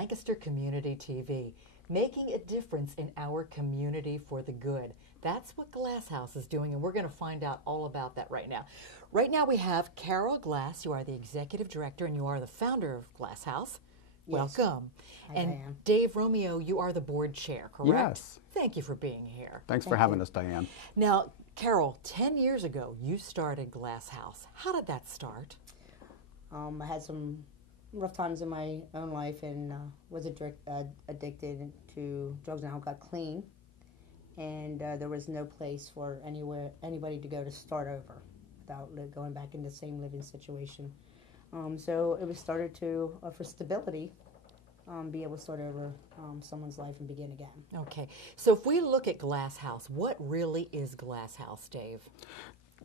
Lancaster Community TV, making a difference in our community for the good. That's what Glass House is doing, and we're going to find out all about that right now. Right now we have Carol Glass. You are the executive director and you are the founder of Glass House. Yes. Welcome. Hi, and Diane. Dave Romeo, you are the board chair, correct? Yes. Thank you for being here. Thanks for having us, Diane. Now, Carol, 10 years ago, you started Glass House. How did that start? I had some rough times in my own life and was addicted to drugs and alcohol, got clean. And there was no place for anybody to go to start over without going back into the same living situation. So it was started to, for stability, be able to start over someone's life and begin again. Okay, so if we look at Glass House, what really is Glass House, Dave?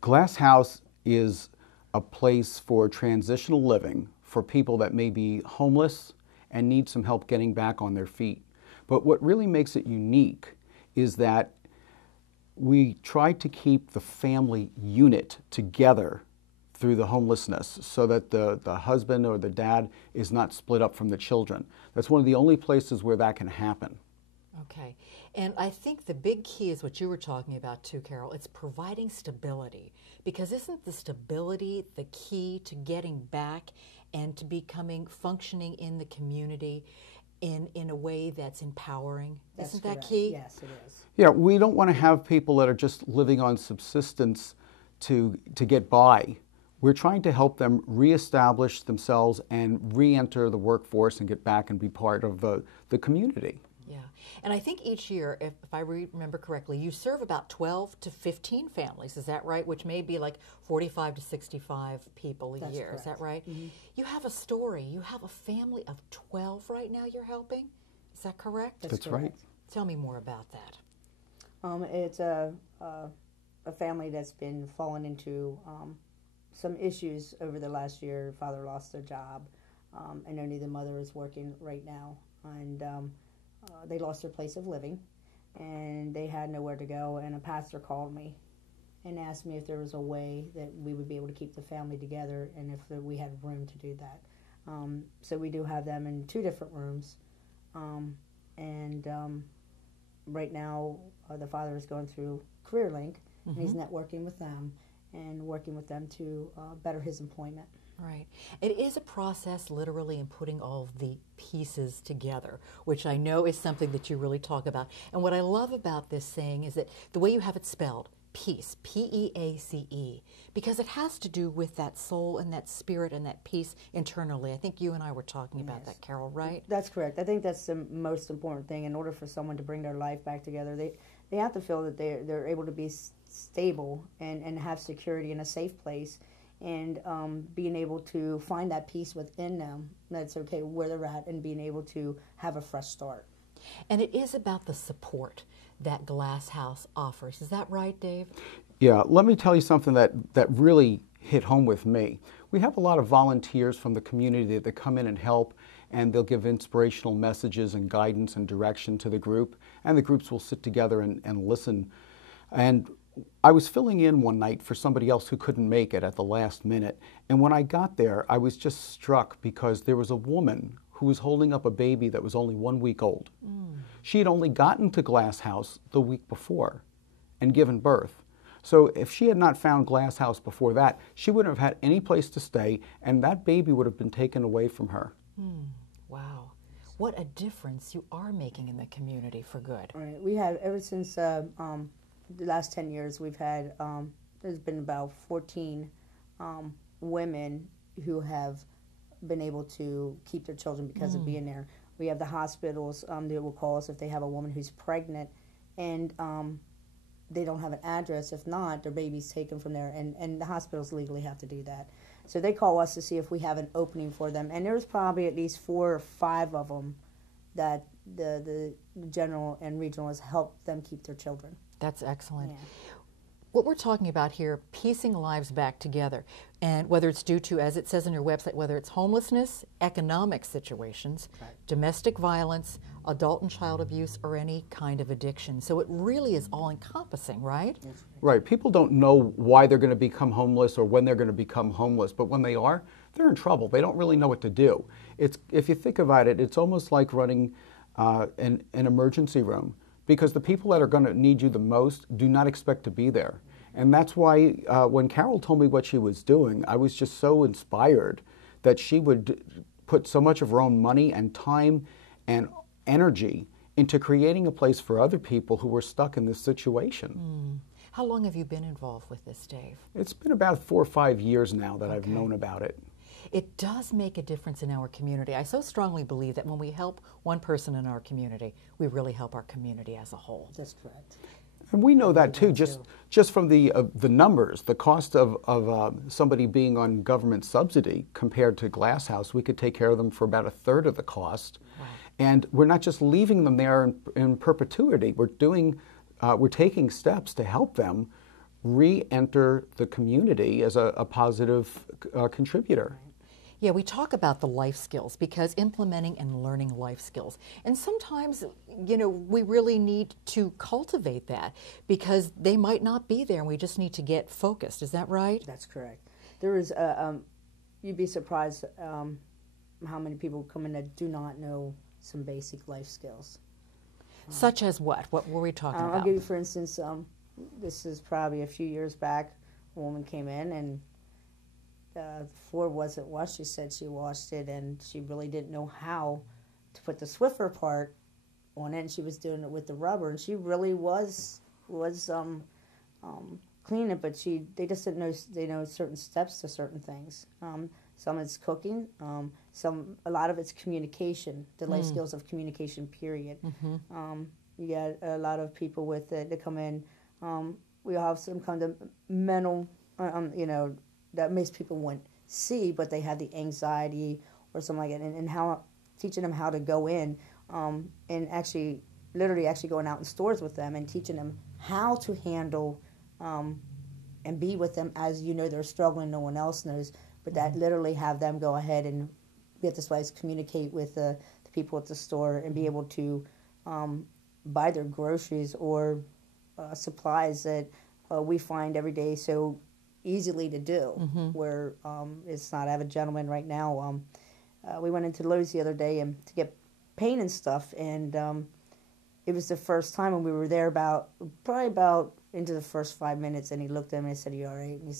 Glass House is a place for transitional living for people that may be homeless and need some help getting back on their feet. But what really makes it unique is that we try to keep the family unit together through the homelessness so that the husband or the dad is not split up from the children. That's one of the only places where that can happen. Okay, and I think the big key is what you were talking about too, Carol. It's providing stability, because isn't the stability the key to getting back and to becoming functioning in the community in a way that's empowering? That's Isn't that correct. key? Yes, it is. Yeah, we don't want to have people that are just living on subsistence to get by. We're trying to help them reestablish themselves and re-enter the workforce and get back and be part of the community. Yeah, and I think each year, if I remember correctly, you serve about 12 to 15 families, is that right? Which may be like 45 to 65 people a That's year, correct. is that right? Mm-hmm. You have a story, you have a family of 12 right now you're helping, is that correct? That's right. Tell me more about that. It's a family that's been fallen into some issues over the last year. Father lost their job, and only the mother is working right now. And they lost their place of living, and they had nowhere to go. And a pastor called me and asked me if there was a way that we would be able to keep the family together and if we had room to do that. So we do have them in 2 different rooms. Right now, the father is going through CareerLink, and he's networking with them and working with them to better his employment. Right. It is a process literally in putting all of the pieces together, which I know is something that you really talk about. And what I love about this saying is that the way you have it spelled, peace, P-E-A-C-E, because it has to do with that soul and that spirit and that peace internally. I think you and I were talking about that, Carol, right? That's correct. I think that's the most important thing. In order for someone to bring their life back together, they have to feel that they're able to be stable and have security in a safe place, and being able to find that peace within them, that's okay where they're at, and being able to have a fresh start. And it is about the support that Glass House offers. Is that right, Dave? Yeah, let me tell you something that really hit home with me. We have a lot of volunteers from the community that come in and help, and they'll give inspirational messages and guidance and direction to the group, and the groups will sit together and listen. And I was filling in one night for somebody else who couldn't make it at the last minute, and when I got there, I was just struck because there was a woman who was holding up a baby that was only 1 week old. She had only gotten to Glass House the week before and given birth. So if she had not found Glass House before that, she wouldn't have had any place to stay, and that baby would have been taken away from her. Wow. What a difference you are making in the community for good. Right. We have, ever since the last 10 years, we've had, there's been about 14 women who have been able to keep their children because of being there. We have the hospitals that will call us if they have a woman who's pregnant and they don't have an address. If not, their baby's taken from there, and the hospitals legally have to do that. So they call us to see if we have an opening for them, and there's probably at least 4 or 5 of them that the general and regional has helped them keep their children. That's excellent. Yeah. What we're talking about here, piecing lives back together, and whether it's due to, as it says on your website, whether it's homelessness, economic situations, domestic violence, adult and child abuse, or any kind of addiction. So it really is all-encompassing, right? Right. People don't know why they're going to become homeless or when they're going to become homeless, but when they are, they're in trouble. They don't really know what to do. If you think about it, it's almost like running an emergency room, because the people that are going to need you the most do not expect to be there. And that's why when Carol told me what she was doing, I was just so inspired that she would put so much of her own money and time and energy into creating a place for other people who were stuck in this situation. How long have you been involved with this, Dave? It's been about 4 or 5 years now that I've known about it. It does make a difference in our community. I so strongly believe that when we help one person in our community, we really help our community as a whole. That's correct. And we know that too, just from the numbers, the cost of somebody being on government subsidy compared to Glass House, we could take care of them for about a third of the cost. Wow. And we're not just leaving them there in perpetuity. We're taking steps to help them re-enter the community as a positive contributor. Yeah, we talk about the life skills, because implementing and learning life skills. And sometimes, we really need to cultivate that, because they might not be there and we just need to get focused. Is that right? That's correct. There is, you'd be surprised how many people come in that do not know some basic life skills. Such as what? What were we talking about? I'll give you, for instance, this is probably a few years back. A woman came in and the floor wasn't washed. She said she washed it and she really didn't know how to put the Swiffer part on it, and she was doing it with the rubber, and she really was cleaning it, but they just didn't know, they know certain steps to certain things. Some it's cooking, a lot of it's communication, the life skills of communication, period. You got a lot of people with it that come in. We have some kind of mental, that most people wouldn't see, but they have the anxiety or something like that, and how teaching them how to go in and actually going out in stores with them and teaching them how to handle and be with them as they're struggling, no one else knows, but that literally have them go ahead and get this way, communicate with the people at the store and be able to buy their groceries or supplies that we find every day so easily to do, where it's not. I have a gentleman right now, we went into Lowe's the other day and to get paint and stuff, and it was the first time, and we were there probably about into the first 5 minutes, and he looked at me and I said, "Are you all right?" And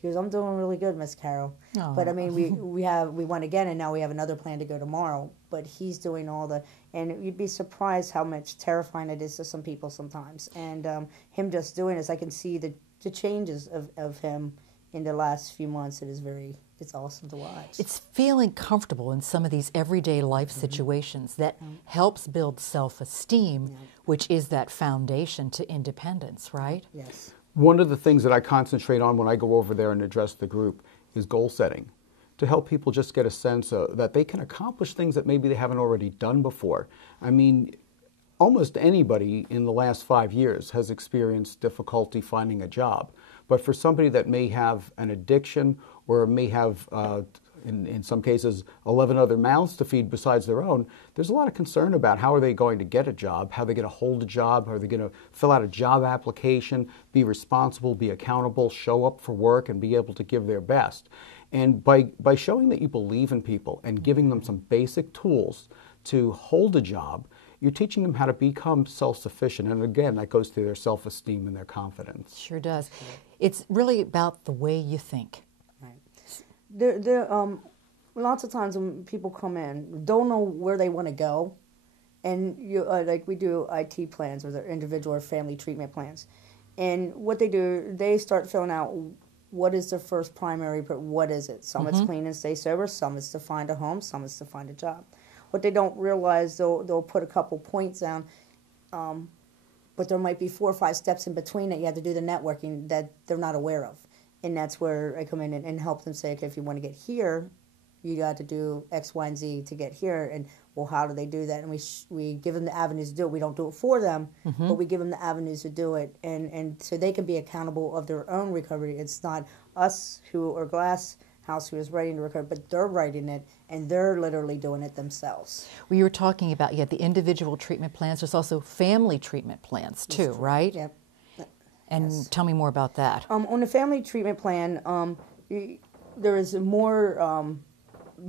he goes, "I'm doing really good, Miss Carol." Aww. But I mean, we went again, and now we have another plan to go tomorrow, but he's doing and you'd be surprised how much terrifying it is to some people sometimes, and him just doing this, I can see the changes of him in the last few months. It's awesome to watch. It's feeling comfortable in some of these everyday life situations that helps build self-esteem, which is that foundation to independence, right? Yes. One of the things that I concentrate on when I go over there and address the group is goal setting, to help people just get a sense that they can accomplish things that maybe they haven't already done before. I mean, almost anybody in the last 5 years has experienced difficulty finding a job. But for somebody that may have an addiction or may have, in some cases, 11 other mouths to feed besides their own, there's a lot of concern about how are they going to get a job, how are they going to hold a job, how are they going to fill out a job application, be responsible, be accountable, show up for work, and be able to give their best. And by showing that you believe in people and giving them some basic tools to hold a job, you're teaching them how to become self-sufficient. And again, that goes to their self-esteem and their confidence. Sure does. It's really about the way you think. Right. Lots of times when people come in, don't know where they want to go, and like we do IT plans or their individual or family treatment plans. And what they do, they start filling out what is their first primary, but what is it? Some it's clean and stay sober, some it's to find a home, some it's to find a job. What they don't realize, they'll put a couple points down, but there might be 4 or 5 steps in between that you have to do the networking that they're not aware of. And that's where I come in and help them say, okay, if you want to get here, you got to do X, Y, and Z to get here. And, well, how do they do that? And we give them the avenues to do it. We don't do it for them, but we give them the avenues to do it. And so they can be accountable of their own recovery. It's not us who are Glass House who is writing the recovery, but they're writing it, and they're literally doing it themselves. Well, you were talking about, the individual treatment plans. There's also family treatment plans, too, right? Yep. And tell me more about that. On the family treatment plan, there is more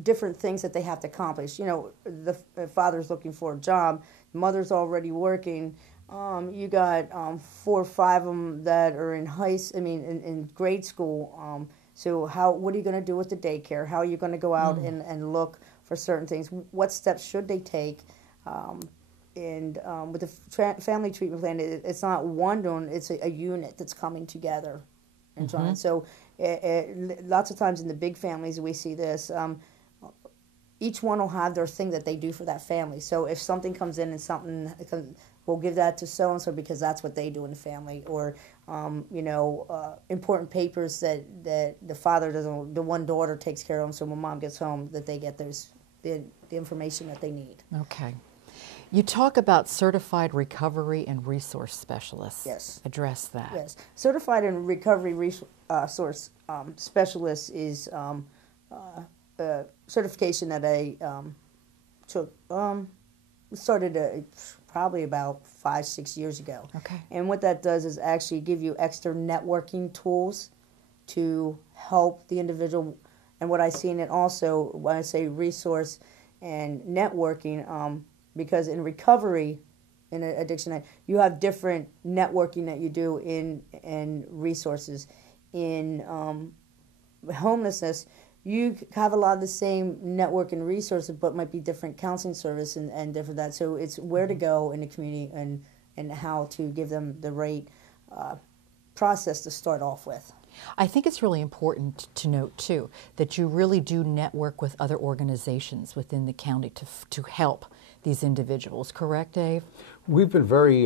different things that they have to accomplish. You know, the father's looking for a job, the mother's already working. You got 4 or 5 of them that are in in grade school. So what are you going to do with the daycare? How are you going to go out and look for certain things? What steps should they take? With the family treatment plan, it's not one doing, it's a unit that's coming together and trying. So lots of times in the big families we see this. Each one will have their thing that they do for that family. So if something comes in and we'll give that to so-and-so because that's what they do in the family. Or, important papers that the father doesn't, the one daughter takes care of them, so when mom gets home, that they get the information that they need. Okay. You talk about certified recovery and resource specialists. Yes. Address that. Yes. Certified and recovery resource specialist is a certification that I took, started probably about 5-6 years ago. Okay. And what that does is actually give you extra networking tools to help the individual. And what I see in it also, when I say resource and networking, because in recovery, in addiction, you have different networking that you do in resources. In homelessness, you have a lot of the same network and resources, but might be different counseling service and different that. So it's where to go in the community and how to give them the right process to start off with. I think it's really important to note, too, that you really do network with other organizations within the county to help these individuals, correct, Dave? We've been very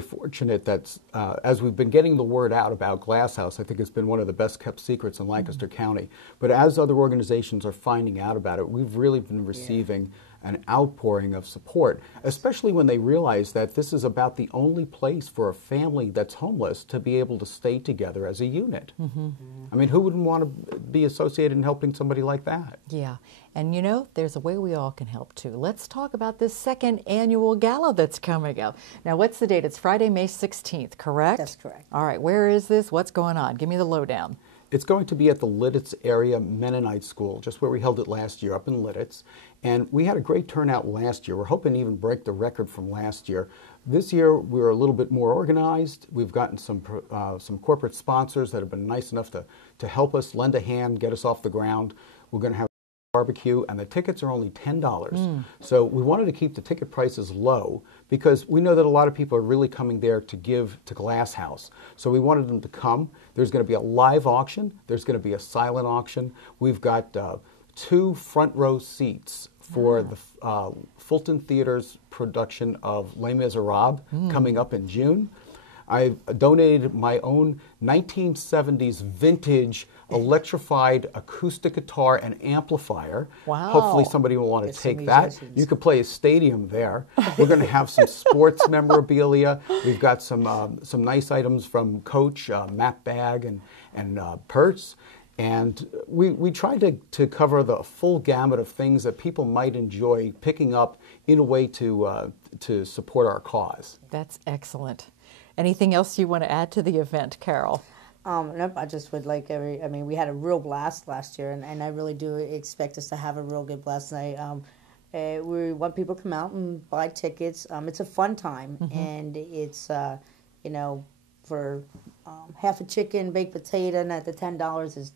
fortunate that as we've been getting the word out about Glass House, I think it's been one of the best kept secrets in Lancaster County. But as other organizations are finding out about it, we've really been receiving an outpouring of support, especially when they realize that this is about the only place for a family that's homeless to be able to stay together as a unit. I mean, who wouldn't want to be associated in helping somebody like that? Yeah. And there's a way we all can help too. Let's talk about this second annual gala that's coming up. Now, what's the date? It's Friday, May 16th, correct? That's correct. All right. Where is this? What's going on? Give me the lowdown. It's going to be at the Lidditz Area Mennonite School, just where we held it last year, up in Lidditz. And we had a great turnout last year. We're hoping to even break the record from last year. This year, we're a little bit more organized. We've gotten some corporate sponsors that have been nice enough to help us, lend a hand, get us off the ground. We're going to have barbecue, and the tickets are only $10. So we wanted to keep the ticket prices low because we know that a lot of people are really coming there to give to Glass House. So we wanted them to come. There's going to be a live auction. There's going to be a silent auction. We've got 2 front row seats for the Fulton Theater's production of Les Miserables coming up in June. I've donated my own 1970s vintage electrified acoustic guitar and amplifier. Wow. Hopefully somebody will want to Get take some that. musicians. You could play a stadium there. We're going to have some sports memorabilia. We've got some nice items from Coach, map bag and purse. And we tried to cover the full gamut of things that people might enjoy picking up in a way to support our cause. That's excellent. Anything else you want to add to the event, Carol? Nope, I just would like we had a real blast last year, and I really do expect us to have a real good blast tonight. We want people to come out and buy tickets. It's a fun time, and it's, for half a chicken, baked potato, and at the $10 is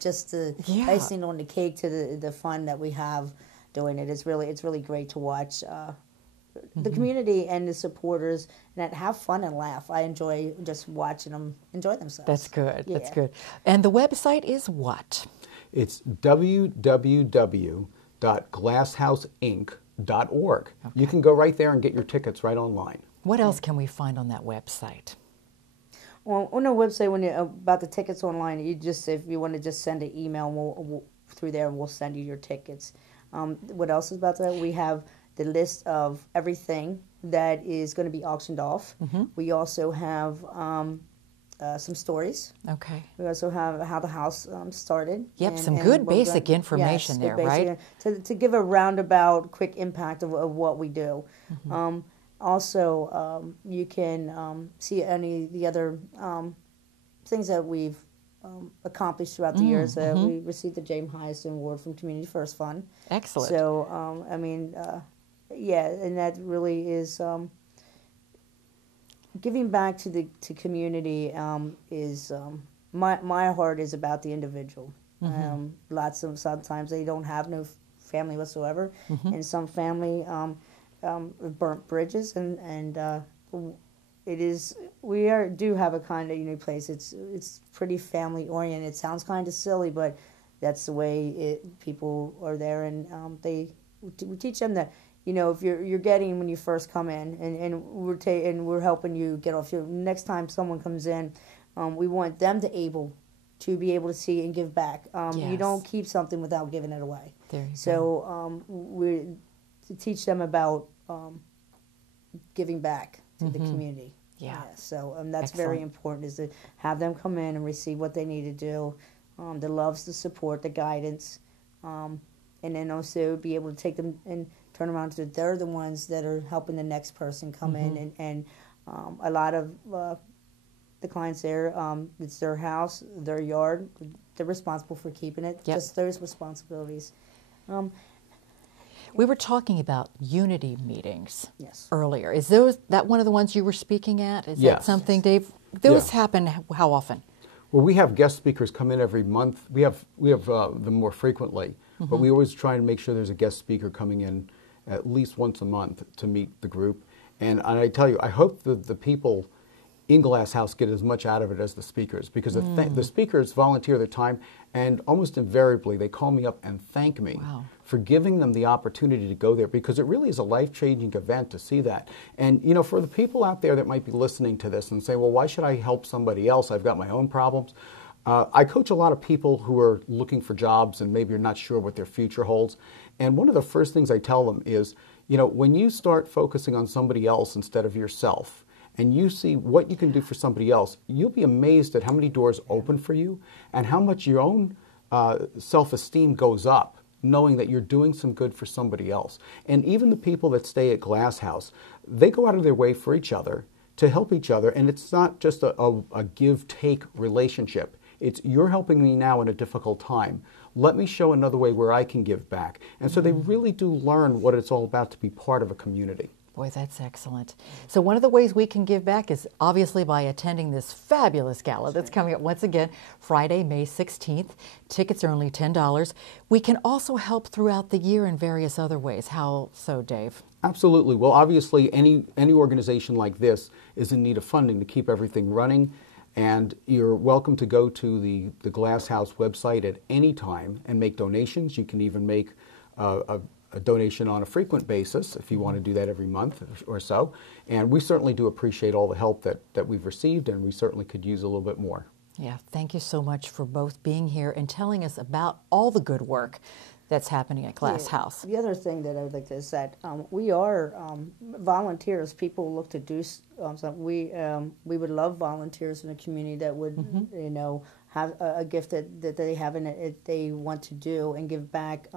just the icing on the cake to the fun that we have doing it. It's really great to watch the community and the supporters and have fun and laugh. I enjoy just watching them enjoy themselves. That's good. Yeah. That's good. And the website is what? It's www.glasshouseinc.org. Okay. You can go right there and get your tickets right online. What else can we find on that website? Well, on our website, when about the tickets online, if you want to just send an email, we'll through there, and we'll send you your tickets. What else is about that? We have the list of everything that is going to be auctioned off. We also have some stories. Okay. We also have how the house started. Yep, some good basic information there, right? To give a roundabout, quick impact of what we do. Also, you can see any of the other things that we've accomplished throughout the years. We received the James Hyson Award from Community First Fund. Excellent. So, yeah, and that really is giving back to the community. Is my heart is about the individual. Sometimes they don't have no family whatsoever, and some family burnt bridges, and do have a kind of unique place. It's pretty family oriented. It sounds kind of silly, but that's the way people are there, and we teach them that, if you're getting when you first come in, and we're helping you get off. Next time someone comes in, we want them to be able to see and give back. Yes. You don't keep something without giving it away. There you go. We to teach them about giving back to the community. Yeah. So that's Excellent. very important, is to have them come in and receive what they need to do, the loves, the support, the guidance, and then also be able to take them and turn around to they're the ones that are helping the next person come in, and a lot of the clients there, it's their house, their yard, they're responsible for keeping it. Yep. Just those responsibilities. We were talking about unity meetings Yes. earlier. Is that one of the ones you were speaking at? Is that Yes. something, Dave? Those Yeah. happen how often? Well, we have guest speakers come in every month. We have them more frequently, but we always try and make sure there's a guest speaker coming in at least once a month to meet the group. And I tell you, I hope that the people in Glass House get as much out of it as the speakers, because the speakers volunteer their time, and almost invariably they call me up and thank me Wow. for giving them the opportunity to go there, because it really is a life-changing event to see that. And for the people out there that might be listening to this and say, well, why should I help somebody else? I've got my own problems. I coach a lot of people who are looking for jobs and maybe are not sure what their future holds. And one of the first things I tell them is, when you start focusing on somebody else instead of yourself, and you see what you can do for somebody else, you'll be amazed at how many doors open for you and how much your own self-esteem goes up, knowing that you're doing some good for somebody else. And even the people that stay at Glass House, they go out of their way for each other, to help each other, and it's not just a give-take relationship. It's, you're helping me now in a difficult time. Let me show another way where I can give back. And so they really do learn what it's all about to be part of a community. Boy, that's excellent. So one of the ways we can give back is obviously by attending this fabulous gala that's coming up once again Friday, May 16th. Tickets are only $10. We can also help throughout the year in various other ways. How so, Dave? Absolutely. Well, obviously, any organization like this is in need of funding to keep everything running. And you're welcome to go to the Glass House website at any time and make donations. You can even make a donation on a frequent basis if you want to do that every month or so. And we certainly do appreciate all the help that we've received, and we certainly could use a little bit more. Yeah, thank you so much for both being here and telling us about all the good work that's happening at Glass House. The other thing that I would like to is that we are volunteers. People look to do something. We would love volunteers in the community that would, have a gift that they have and it they want to do and give back.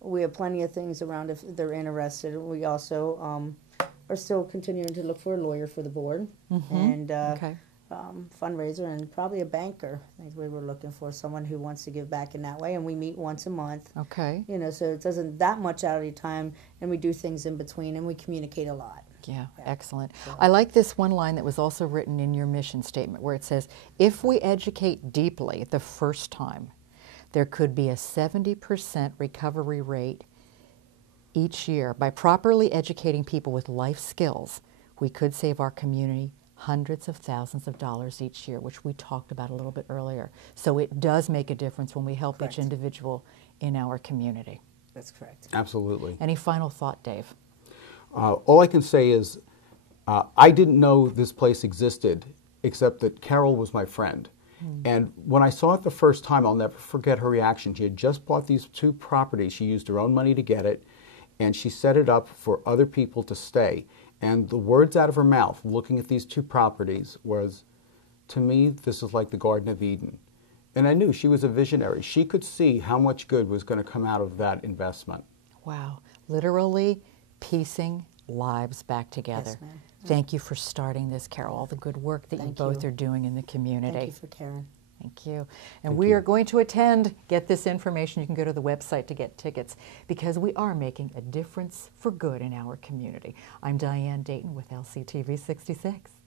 We have plenty of things around if they're interested. We also are still continuing to look for a lawyer for the board and Okay. Fundraiser, and probably a banker. I think we were looking for someone who wants to give back in that way. And we meet once a month. Okay. So it doesn't that much out of your time, and we do things in between, and we communicate a lot. Yeah, excellent. I like this one line that was also written in your mission statement where it says, if we educate deeply the first time, there could be a 70% recovery rate each year. By properly educating people with life skills, we could save our community hundreds of thousands of dollars each year, which we talked about a little bit earlier. So it does make a difference when we help Correct. each individual in our community. That's correct. Absolutely. Any final thought, Dave? All I can say is I didn't know this place existed, except that Carol was my friend. And when I saw it the first time, I'll never forget her reaction. She had just bought these 2 properties. She used her own money to get it, and she set it up for other people to stay. And the words out of her mouth, looking at these 2 properties, was, to me, this is like the Garden of Eden. And I knew she was a visionary. She could see how much good was going to come out of that investment. Wow. Literally piecing lives back together. Yes, ma'am. Thank you for starting this, Carol. All the good work that you Thank both you. are doing in the community. Thank you for caring. Thank you. And we are going to attend. Get this information. You can go to the website to get tickets because we are making a difference for good in our community. I'm Diane Dayton with LCTV 66.